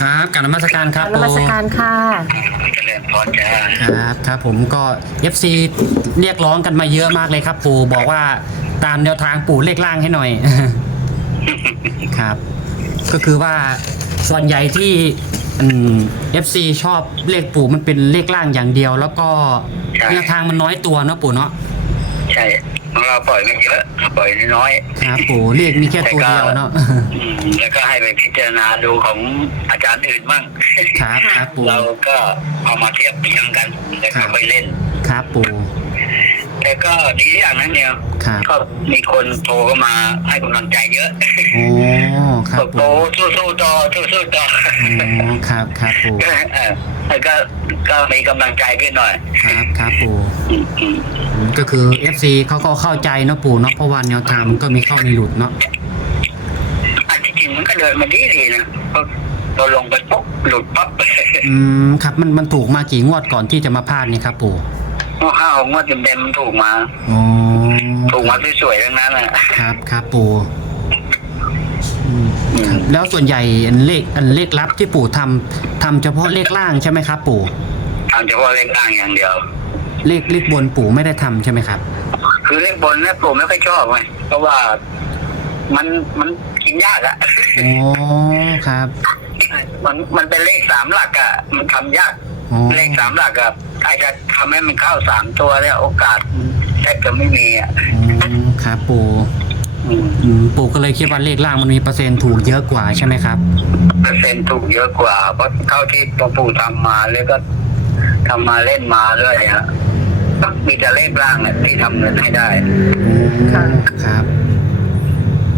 ครับกรารนมัสการครับนมัสการค่ะเจริญพรจ้าครับครับผมก็ FC เรียกร้องกันมาเยอะมากเลยครับ ปู่บอกว่าตามแนวทางปู่เลขล่างให้หน่อย ครับ ก็คือว่าส่วนใหญ่ที่อืม FC ชอบเลขปู่มันเป็นเลขล่างอย่างเดียว แล้วก็แนวทางมันน้อยตัวเนาะปู่เนาะใช่ของ เราปล่อยไม่เยอะปล่อยน้อยครับปู่เลขมีแค่ตัวเดียวเนาะๆอืมแล้วก็ให้ไปพิจารณาดูของอาจารย์อื่นบ้างครับครับปู่เราก็เอามาเทียบเทียงกันแล้วก็ไปเล่นครับปู่แต่ก็ดีอย่างนั้นเนี่ยครับก็มีคนโทรเข้ามาให้กำลังใจเยอะโอ้ครับบอกโตปู่สู้ๆต่อสู้ๆต่ออ๋อครับครับปู่เออแล้วก็ก็มีกำลังใจขึ้นหน่อย ครับครับปู่อืมอืมอืม ก็คือ FC เขาก็เข้าใจเนาะปู่เนาะเพราะวันแนวทางมันก็มีเข้ามีหลุดเนาะอันที่จริงมันก็เดินมาดีดีๆนะพอเราลงไปปุ๊บหลุดปั๊บอืมครับมันมันถูกมากี่งวดก่อนที่จะมาพลาดนี่ครับปู่ห้าของว่าเต็มๆมันถูกมาอ๋อถูกมาสวยๆทั้งนั้นแหละครับครับปู่อืมครับแล้วส่วนใหญ่อันเลขอันเลขลับที่ปู่ทำทำเฉพาะเลขล่างใช่ไหมครับ ปู่ทำเฉพาะเลขล่างอย่างเดียว เลขเลขบนปู่ไม่ได้ทำใช่ไหมครับ คือเลขบนเนี่ยผมไม่ค่อยชอบไงเพราะว่ามันมันกินยากอะ อ๋อครับ มันมันเป็นเลขสามหลักอะมันทำยาก อ๋อ เลขสามหลักอะใครจะทำให้มันเข้าสามตัวเนี่ยโอกาสแทบจะไม่มีอะอืมครับปู่อืมอืมปู่ก็เลยคิดว่าเลขล่างมันมีเปอร์เซ็นต์ถูกเยอะกว่าใช่ไหมครับ เปอร์เซ็นต์ถูกเยอะกว่า เพราะเท่าที่หลวงปู่ทำมาแล้วก็ทำมาเล่นมาเรื่อยอะ ก็มีแต่เลขล่างเนี่ยที่ทำเงินให้ได้ ค่ะ ครับ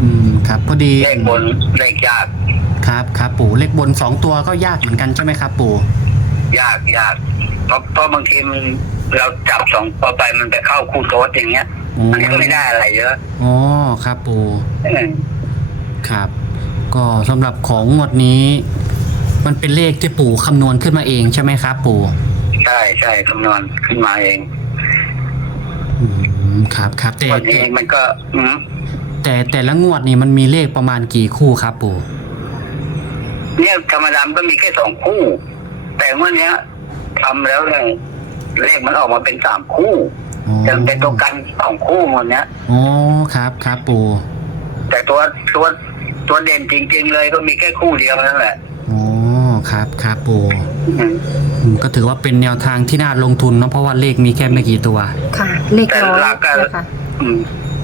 อืม ครับ พอดี เลขบนเลขยากครับครับปู่เลขบนสองตัวก็ยากเหมือนกันใช่ไหมครับปู่ ยากยากเพราะเพราะบางทีมันเราจับสองตัวไปมันไปเข้าคู่โต๊ดอย่างเงี้ยอ๋อมันก็ไม่ได้อะไรเยอะอ๋อครับปู่เออครับ ก็สำหรับของงวดนี้ มันเป็นเลขที่ปู่คำนวณขึ้นมาเองใช่ไหมครับ ปู่ใช่ใช่คำนวณขึ้นมาเองอืม ครับครับแต่วันแต่นี้มันก็อืมแต่แต่ละงวดนี่มันมีเลขประมาณกี่คู่ครับปู่เนี่ยธรรมดามันก็มีแค่สองคู่ แต่เมื่อเนี้ยทำแล้วเนี่ยเลขมันออกมาเป็นสามคู่อ๋อจะเป็นตัวกันสองคู่หมดเนี้ย อ๋อครับครับปู่แต่ตัวตัวตัวเด่นจริง ๆ เลยก็มีแค่คู่เดียวนั่นแหละอ๋อครับครับปู่อืมอืม ก็ถือว่าเป็นแนวทางที่น่าลงทุนเนาะเพราะว่าเลขมีแค่ไม่กี่ตัว ค่ะ เลขแต่น้อยหลักก็นะคะอืม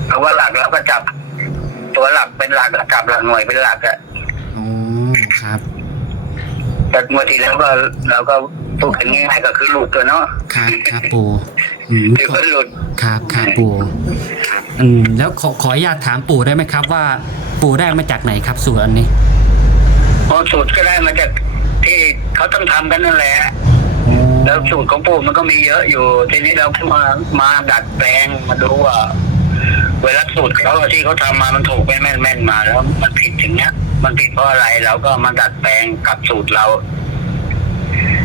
เพราะว่าหลักเราก็จับ ตัวหลักเป็นหลักอะจับหลักหน่วยเป็นหลักอะอ๋อครับแต่เมื่อทีแล้วก็เราก็พูดกันง่ายๆก็คือหลุดตัวเนาะครับครับปู่อืมถือว่าหลุดครับครับปู่อืมแล้วขอขออนุญาตถามปู่ได้ไหมครับ ว่าปู่ได้มาจากไหนครับสูตรอันนี้พอสูตรก็ได้มาจากที่เขาต้องทำกันนั่นแหละ แล้วสูตรของปู่มันก็มีเยอะอยู่ ทีนี้เราก็มามาดัดแปลงมาดูว่าเวลาสูตรเขาอะที่เขาทำมามันถูกไม่แม่นแม่นๆมาแล้ว มันผิดถึงเนี้ย มันผิดเพราะอะไรเราก็มาดัดแปลงกับสูตรเรา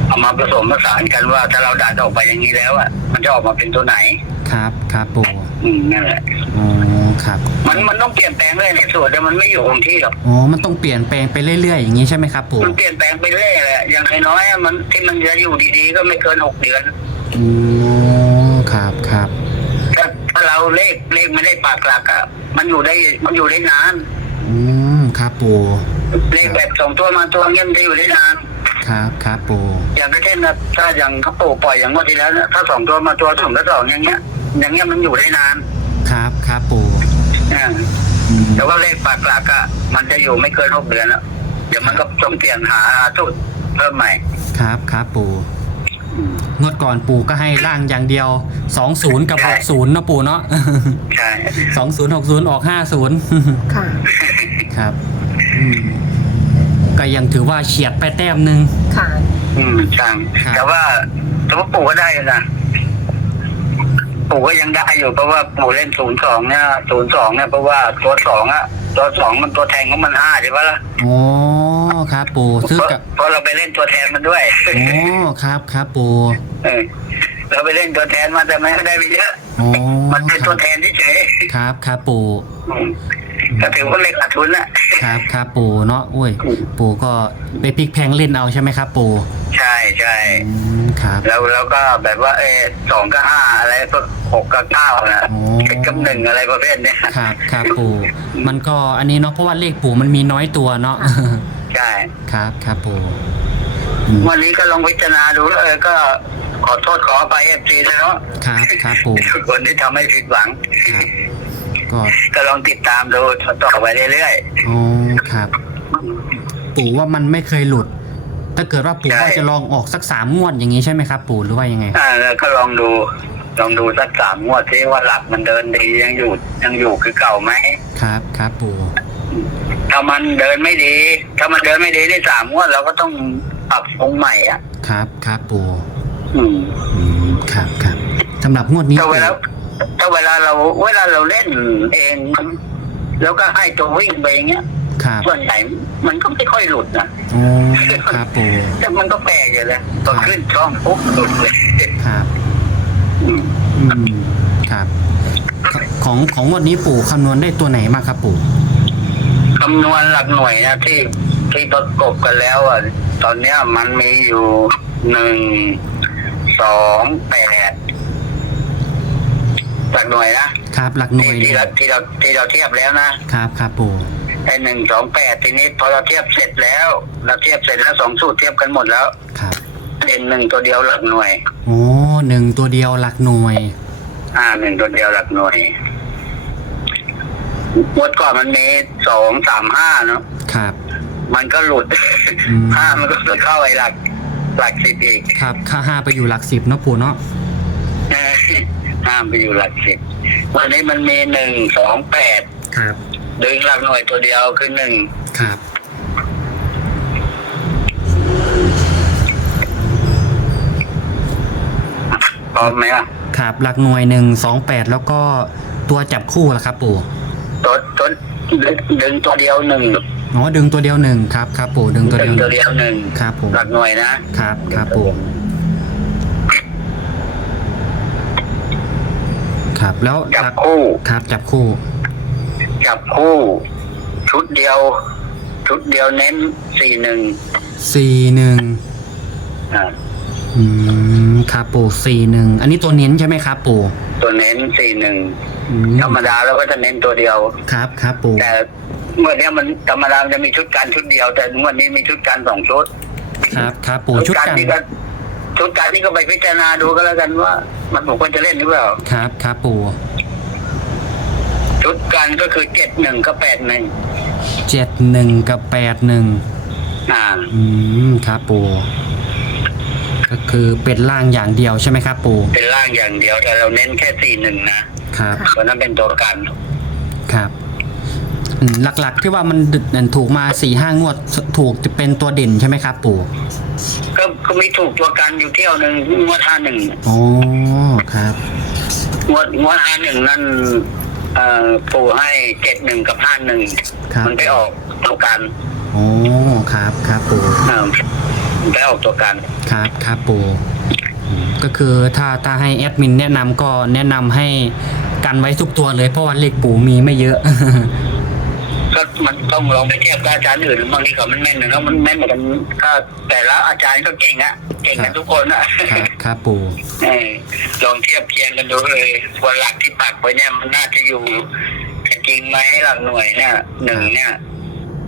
เอามาผสมผสานกันว่าถ้าเราดัดออกไปอย่างนี้แล้วอะมันจะออกมาเป็นตัวไหนครับ ครับปู่อืมนั่นแหละอ๋อ ครับมันมันต้องเปลี่ยนแปลงเรื่อยในสูตรแต่มันไม่อยู่คงที่หรอกอ๋อมันต้องเปลี่ยนแปลงไปเรื่อยๆอย่างนี้ใช่ไหมครับปู่มันเปลี่ยนแปลงไปเรื่อยแหละอย่างน้อยๆอะมันที่มันจะอยู่ดีๆ ก็ไม่เกินหกเดือนอ๋อครับครับถ้าถ้าเราเลขเลขไม่ได้ปากหลักอะมันอยู่ได้มันอยู่ได้นานอืมครับปู่เลขแบบสองตัวมาตัวเงี้ยมันจะอยู่ได้นานครับครับปู่อย่างเช่นนะถ้าอย่างเขาปลูกปล่อยอย่างเมื่อที่แล้วเนี่ยถ้าสองตัวมาตัวสองก็สองอย่างเงี้ย อย่างเงี้ยมันอยู่ได้นาน ครับครับปู่ อ่าอืมแต่ว่าเลขปากหลักอะมันจะอยู่ไม่เกินหกเดือนแล้วเดี๋ยวมันก็ต้องเปลี่ยนหาสูตรเพิ่มใหม่ ครับครับปู่งวดก่อนปู่ก็ให้ร่างอย่างเดียวสองศูนย์กับหกศูนย์นะปู่เนาะใช่สองศูนย์หกศูนย์ออกห้าศูนย์ค่ะ ครับอืมก็ยังถือว่าเฉียดไปแต้มหนึ่งค่ะ อืมช่างครับ แต่ว่าแต่ว่าปู่ก็ได้อยู่นะ ปู่ก็ยังได้อยู่เพราะว่าปู่เล่นศูนย์สองเนี่ยศูนย์สองเนี่ยเพราะว่าตัวสองอะตัวสองมันตัวแทนของมันห้าใช่ปะล่ะโอ้ครับปู่ซื้อเพราะกับเพราะเราไปเล่นตัวแทนมันด้วยโอ้ครับครับปู่เออเราไปเล่นตัวแทนมาแต่ไม่ได้ไปเยอะโอ้มันเป็นตัวแทนเฉยครับครับปู่ๆอืมก็ถือว่าไม่ขาดทุนนะครับครับปู่เนาะโอ้ย ปู่ก็ไปพลิกแพลงเล่นเอาใช่ไหมครับ ปู่ใช่ใช่อืมครับแล้วแล้วก็แบบว่าเออสองกับห้าอะไรพวก หกกับเก้านะโอ้เจ็ดกับหนึ่งอะไรประเภทเนี้ยครับครับปู่มันก็อันนี้เนาะเพราะว่าเลขปู่มันมีน้อยตัวเนาะ ใช่ครับครับปู่อืมวันนี้ก็ลองพิจารณาดูแล้วเออก็ขอโทษขอไปเอฟซีนะเนาะครับครับปู่ทุกคนที่ทำให้ผิดหวัง ครับก็ก็ลองติดตามดูต่อไปเรื่อยอ๋อครับๆปู่ว่ามันไม่เคยหลุด ถ้าเกิดว่าปู่ใช่ว่าจะลองออกสักสามงวดอย่างนี้ใช่ไหมครับ ปู่หรือว่ายังไงอ่าแล้วก็ลองดู ลองดูสักสามงวดที่ว่าหลักมันเดินดียังอยู่ยังอยู่คือเก่าไหมครับ ครับปู่ถ้ามันเดินไม่ดี ถ้ามันเดินไม่ดีในสามงวดเราก็ต้องปรับปรุงใหม่อะ ครับ ครับปู่อืมอืมครับครับสำหรับงวดนี้ถ้าเวลาถ้าเวลาเราเวลาเราเล่นเองมันแล้วก็ให้ตัววิ่งไปอย่างเงี้ยครับส่วนใหญ่มันก็ไม่ค่อยหลุดนะโอ้ครับปู่แต่มันก็แปลกอยู่เลยพอขึ้นช่องปุ๊บหลุดเลยครับ อืมอืมครับ ของของงวดนี้ปู่คำนวณได้ตัวไหนมางครับปู่คำนวณหลักหน่วยนะที่ที่ประกบกันแล้วอะตอนเนี้ยมันมีอยู่หนึ่งสองแปดหลักหน่วยนะครับ หลักหน่ที่วยที่เราที่เราที่เราเทียบแล้วนะครับครับปู่ไอ้หนึ่งสองแปดทีนี้พอเราเทียบเสร็จแล้ว เราเทียบเสร็จแล้วสองสูตรเทียบกันหมดแล้ว ครับ เด่นหนึ่งตัวเดียวหลักหน่วย โอ้หนึ่งตัวเดียวหลักหน่วย อ่าหนึ่งตัวเดียวหลักหน่วยงวดก่อนมันมีสองสามห้าเนาะครับ มันก็หลุดอืม ห้ามันก็จะเข้าไอ้หลัก หลักสิบอีกครับค่าห้าไปอยู่หลักสิบเนาะปู่เนาะเออห้ามไปอยู่หลักสิบวันนี้มันมีหนึ่งสองแปดครับ ดึงหลักหน่วยตัวเดียวคือหนึ่งครับ พร้อมไหมล่ะครับหลักหน่วยหนึ่งสองแปดแล้วก็ตัวจับคู่ล่ะครับปู่ตัวตัวดึงดึงตัวเดียวหนึ่งอ๋อดึงตัวเดียวหนึ่งครับครับปู่ดึงตัวดึเดีงยวตัวเดียวหนึ่งครับผมหลักหน่วยนะครับครับปู่ครับแล้วจัหบลักคู่ครับ จับคู่ จับคู่ ชุดเดียว ชุดเดียวเน้นสี่หนึ่งสี่หนึ่งอ่าอืม ครับปู่สี่หนึ่งอันนี้ตัวเน้นใช่ไหมครับปู่ตัวเน้นสี่หนึ่งอืมธรรมดาเราก็จะเน้นตัวเดียว ครับครับปู่แต่เมื่อเนี้ยมันธรรมดามันจะมีชุดกันชุดเดียว แต่เมื่อนี้มีชุดกันสองชุดครับครับปู่ชุดกันนี่ก็ชุดกันนี่ก็ไปพิจารณาดูก็แล้วกันว่า มันผมควรจะเล่นหรือเปล่า ครับครับปู่ชุดกันก็คือเจ็ดหนึ่งก็แปดหนึ่งเจ็ดหนึ่งกับแปดหนึ่งอ่า อืมครับปู่ ก็คือเป็นล่างอย่างเดียวใช่ไหมครับปู่เป็นร่างอย่างเดียวแต่เราเน้นแค่สี่หนึ่งนะครับเพราะนั้นเป็นตัวกันครับอืมหลักๆ ที่ว่ามันดึกนั่นถูกมาสี่ห้างวดถูกจะเป็นตัวเด่นใช่ไหมครับปู่ก็ก็มีถูกตัวกันอยู่เที่ยวหนึ่งงวดห้าหนึ่งอ๋อครับงวดงวดห้าหนึ่งนั่นเอ่อปู่ให้เจ็ดหนึ่งกับห้าหนึ่งครับมันไปออกตัวกันอ๋อครับครับปู่อ่ามัน ไปออกตัวกันครับครับปู่อืมก็คือถ้าถ้าให้แอดมินแนะนำก็แนะนำให้กันไว้ทุกตัวเลยเพราะว่าเลขปู่มีไม่เยอะ ก็มันต้องลองไปเทียบกับอาจารย์อื่นบางทีเขามันแม่นนะมันแม่นเหมือนกันก็แต่ละอาจารย์ก็เก่งอะเก่งกันทุกคนอะ ครับครับปู่เออลองเทียบเคียงกันดูเลยว่าหลักที่ปักไว้เนี่ยมันน่าจะอยู่จริงไหมหลักหน่วยเนี่ยหนึ่งเนี่ย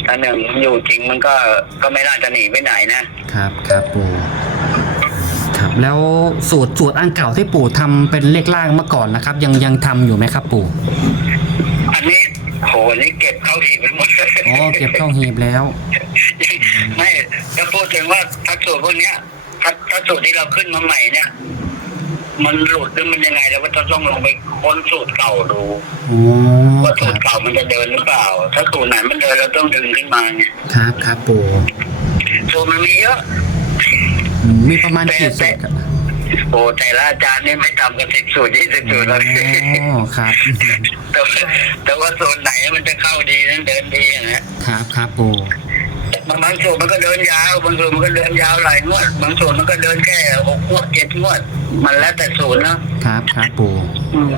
ถ้าหนึ่งมันอยู่จริงมันก็ก็ไม่น่าจะหนีไปไหนนะ ครับครับปู่ครับแล้วสูตรสูตรอันเก่าที่ปู่ทำเป็นเลขล่างเมื่อก่อนนะครับ ยังยังทำอยู่ไหมครับปู่อันนี้โหนี่เก็บเข้าทีไปหมดอ๋อเก็บเข้าหีบแล้ว ไม่ถ้าพูดถึงว่าทักสูตรพวกเนี้ยถ้าถ้าสูตรที่เราขึ้นมาใหม่เนี่ย มันหลุดหรือมันยังไงเราก็จะต้องลงไปค้นสูตรเก่าดูอ๋อว่าคสูรัตบรเก่ามันจะเดินหรือเปล่า ถ้าสูตรไหนมันเดินเราต้องดึงขึ้นมาไงครับครับปู่สูตรมันมีเยอะ อืมมีประมาณกี่สูตรครับโอ้แต่ละอาจารย์นี่ไม่ต่ำกว่าสิบสูตรยี่สิบสูตรแล้วอ๋อครับ แต่ว่าแต่ว่าสูตรไหนมันจะเข้าดีนั้นเดินดีอย่างเงี้ยครับครับปู่ บางบางสูตรมันก็เดินยาวบางสูตรมันก็เดินยาวหลายงวดบางสูตรมันก็เดินแค่หกงวดเจ็ดงวด มันแล้วแต่สูตรเนาะครับครับปู่อืม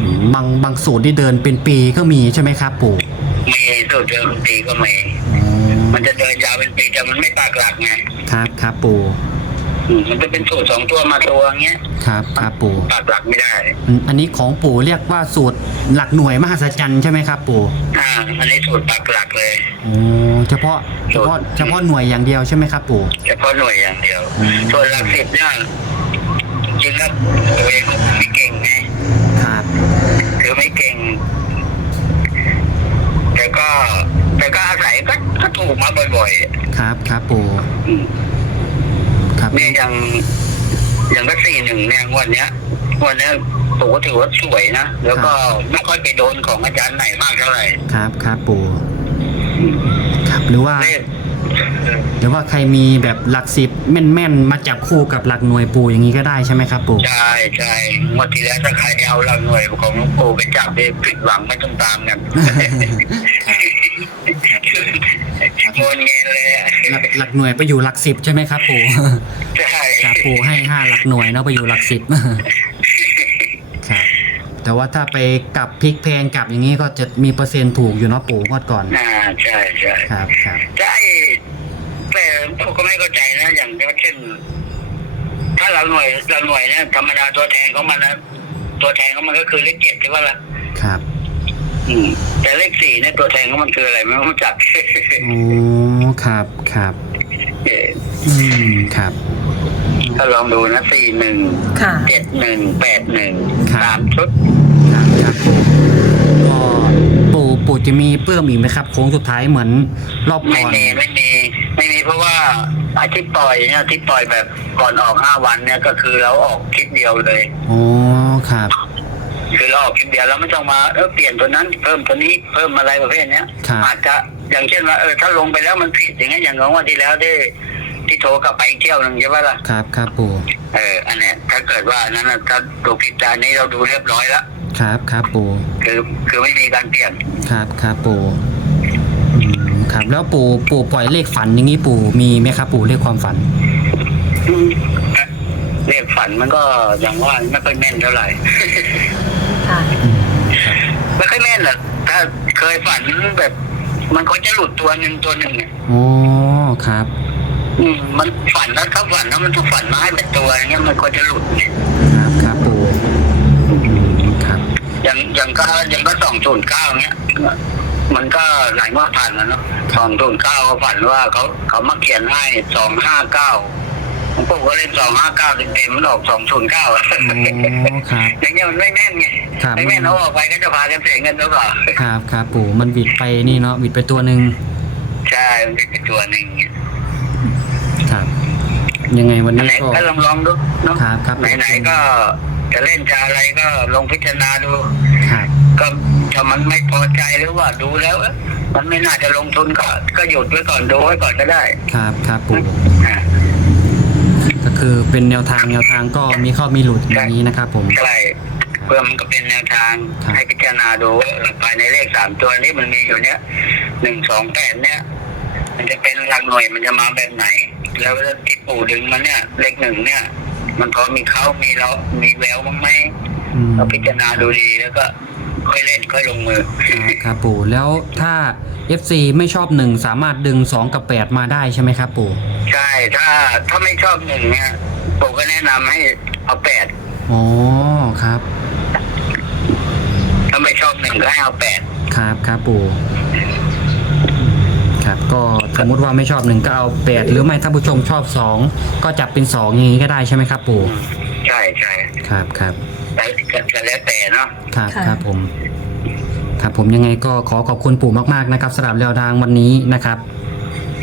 อืมบางบางสูตรที่เดินเป็นปีก็มีใช่ไหมครับปู่มีสูตรเดิมปีก็มี อ๋อมันจะเดินยาวเป็นปีแต่มันไม่ปากหลักไง ครับครับปู่ อืมมันจะเป็นสูตรสองตัวมาตัวเงี้ยครับครับปู่ปากหลักไม่ได้อันอันนี้ของปู่เรียกว่าสูตรหลักหน่วยมหัศจรรย์ใช่ไหมครับปู่อ่าอันนี้สูตรปากหลักเลย โอ้เฉพาะเฉพาะเฉพาะหน่วยอย่างเดียวใช่ไหมครับปู่ เฉพาะหน่วยอย่างเดียว อืม ส่วนหลักสิบเนี่ยจริงแล้วตัวเองก็ไม่เก่งไงครับคือไม่เก่ง แต่ก็ แต่ก็อาศัยก็ก็ถูกมาบ่อยครับครับปู่ๆอืม ครับเนี่ยอย่างอย่างก็สี่หนึ่งเนี่ยงวันเนี้ยงวันเนี้ยผมก็ถือว่าสวยนะ แล้วก็ไม่ค่อยไปโดนของอาจารย์ไหนมากเท่าไหร่ครับครับปู่ครับหรือว่าเลขหรือว่าใครมีแบบหลักสิบแม่นๆ มาจับคู่กับหลักหน่วยปู่อย่างนี้ก็ได้ใช่ไหมครับปู่ใช่ใช่งวดที่แล้วถ้าใครเอาหลักหน่วยของหลวงปู่ไปจับได้ผิดหวังไม่ต้องตามกันโด นเงินเลยอะหลักหลักหน่วยไปอยู่หลักสิบใช่ไหมครับปู่ ใช่ครับปู่ให้ห้าหลักหน่วยเนาะไปอยู่หลักสิบ ครับ แต่ว่าถ้าไปกลับพลิกแพงกลับอย่างนี้ก็จะมีเปอร์เซ็นต์ถูกอยู่เนาะปู่งวดก่อน อ่าใช่ใช่ครับครับ ใช่แต่ผมก็ไม่เข้าใจนะ อย่างเช่น ถ้าเราหน่วยเราหน่วยเนี่ยธรรมดาตัวแทนของมันนะตัวแทนของมันก็คือเลขเจ็ดใช่ป่ะล่ะครับ อืมแต่เลขสี่เนี่ยตัวแทนของมันคืออะไรไม่รู้จักโอ้ครับครับ เอออืมครับถ้าลองดูนะสี่หนึ่งค่ะ เจ็ดหนึ่งแปดหนึ่งครับ สามชุด ครับครับก็ปู่ปู่จะมีเพิ่มอีกไหมครับโค้งสุดท้ายเหมือนรอบไม่ก่อนมีไม่มีไม่มีเพราะว่าอาที่ปล่อยเนี่ยที่ปล่อยแบบก่อนออกห้าวันเนี่ยก็คือเราออกคลิปเดียวเลยโอ้ครับ คือเราออกคลิปเดียวแล้วไม่ต้องมาเออเปลี่ยนตัวนั้นเพิ่มตัวนี้เพิ่มอะไรประเภทเนี้ย ครับ อาจจะอย่างเช่นว่าเออถ้าลงไปแล้วมันผิดอย่างเงี้ยอย่างของวันที่แล้วที่ที่โทรกลับไปอีกเที่ยวหนึ่งใช่ไหมล่ะครับครับปู่เอออันเนี้ยถ้าเกิดว่าอันนั้นน่ะถ้าดูผิดจานนี้เราดูเรียบร้อยแล้วครับครับปู่คือคือไม่มีการเปลี่ยน ครับครับปู่อืมครับ แล้วปู่ปู่ปล่อยเลขฝันอย่างนี้ปู่มีไหมครับปู่เลขความฝันเลขฝันมันก็อย่างว่าไม่ค่อยแม่นเท่าไหร่ ค่ะอืมครับไม่ค่อยแม่นหรอกถ้าเคยฝันแบบ มันก็จะหลุดตัวหนึ่งตัวหนึ่งอะโอ้ครับ อืมมันฝันแล้วถ้าฝันแล้วมันถูกฝันมาให้เป็นตัวอย่างเงี้ยมันก็จะหลุดไงครับครับปู่อืมครับอย่างอย่างก็อย่างก็สองศูนย์เก้าเงี้ยมันก็หลายงว่าผ่านแล้วเนาะสองศูนย์เก้าเขาฝันว่าเขาเขามาเขียนให้สองห้าเก้า ผมก็ก็เล่นสองห้าเก้าเต็มๆมันออกสองศูนย์เก้าโอ้ครับ อย่างเงี้ยมันไม่แม่นไงครับ ไม่แม่นเอาออกไปก็จะพากันเสียเงินหรือเปล่าครับครับปู่มันบิดไปนี่เนาะบิดไปตัวหนึ่งใช่มันเป็นตัวหนึ่งเงี้ยครับ ยังไงวันอันนี้ไหนก็ ก็ลองลองดูเนาะครับครับ ไหนๆก็จะเล่นจะอะไรก็ลองพิจารณาดู ครับก็ถ้ามันไม่พอใจหรือว่าดูแล้วเอ๊ะมันไม่น่าจะลงทุนก็ก็หยุดไว้ก่อนดูไว้ก่อนก็ได้ครับครับปู่อ่าก็ คือเป็นแนวทางแนวทางก็มีข้อมีหลุดอย่างนี้นะครับผมใช่เพื่อมันก็เป็นแนวทางครับให้พิจารณาดูว่าเออภายในเลขสามตัวนี้มันมีอยู่เนี้ยหนึ่งสองแปดเนี้ยมันจะเป็นหลักหน่วยมันจะมาแบบไหน แล้วที่ปู่ดึงมาเนี่ย เลขหนึ่งเนี่ย มันพอมีเขามีเรามีแววบ้างไหมอืมเราพิจารณาดูดีแล้วก็ ค่อยเล่นค่อยลงมือครับครับปู่แล้วถ้า FC ไม่ชอบหนึ่งสามารถดึงสองกับแปดมาได้ใช่ไหมครับปู่ใช่ถ้าถ้าไม่ชอบหนึ่งเนี่ยผมก็แนะนำให้เอาแปดอ๋อครับถ้าไม่ชอบหนึ่งก็ให้เอาแปดครับครับปู่ครับก็สมมติว่าไม่ชอบหนึ่งก็เอาแปดหรือไม่ถ้าผู้ชมชอบสองก็จับเป็นสองอย่างนี้ก็ได้ใช่ไหมครับปู่ใช่ใช่ครับครับ แต่ก็แล้วแต่เนาะครับค่ะ ครับผม ครับผมยังไงก็ขอขอบคุณปู่มากๆนะครับสำหรับแนวทางวันนี้นะครับ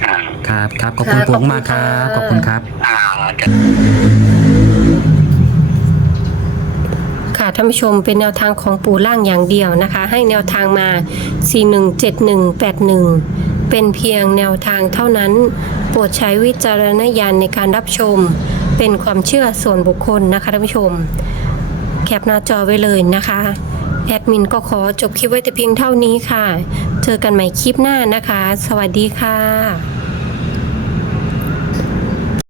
อ่าครับครับขอบคุณค่ะปู่มากครับขขออบบคุคุณณคค่ะรับ อ่าจะ ค่ะท่านผู้ชมเป็นแนวทางของปู่ล่างอย่างเดียวนะคะ ให้แนวทางมา 417181 เป็นเพียงแนวทางเท่านั้น โปรดใช้วิจารณญาณในการรับชม เป็นความเชื่อส่วนบุคคลนะคะท่านผู้ชม แคปหน้าจอไว้เลยนะคะแอดมินก็ขอจบคลิปไว้แต่เพียงเท่านี้ค่ะ เจอกันใหม่คลิปหน้านะคะ สวัสดีค่ะ